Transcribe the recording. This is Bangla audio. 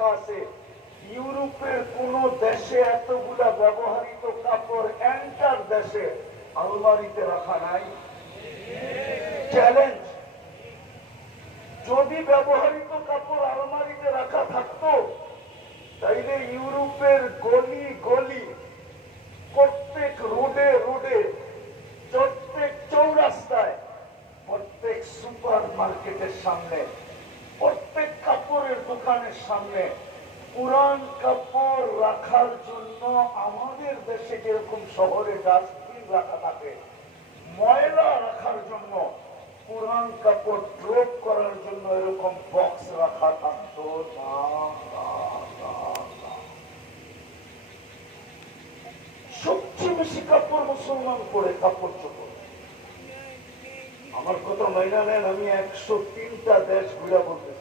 লেখা আছে ইউরোপের কোন দেশে এতগুলা ব্যবহৃত কাপড় এন্টার দেশে আলমারিতে রাখা নাই। চ্যালেঞ্জ, যদি ব্যবহৃত কাপড় আলমারিতে রাখা থাকতো তাইলে ইউরোপের গলি গলি, প্রত্যেক রোডে রোডে, প্রত্যেক চৌরাস্তায়, প্রত্যেক সুপার মার্কেটের সামনে, প্রত্যেক কাপড়ের দোকানের সামনে পুরান কাপড় রাখার জন্য আমাদের দেশে যেরকম শহরে ডাস্টবিন রাখা থাকে, ময়লা রাখার জন্য, পুরান কাপড় ড্রপ করার জন্য এরকম বক্স রাখা থাকতো না। সবচেয়ে বেশি কাপড় মুসলমান পরে, কাপড় চোপড়। আমার কথা মাইনা নেন, আমি 103টা দেশ ঘুরে বলতেছি।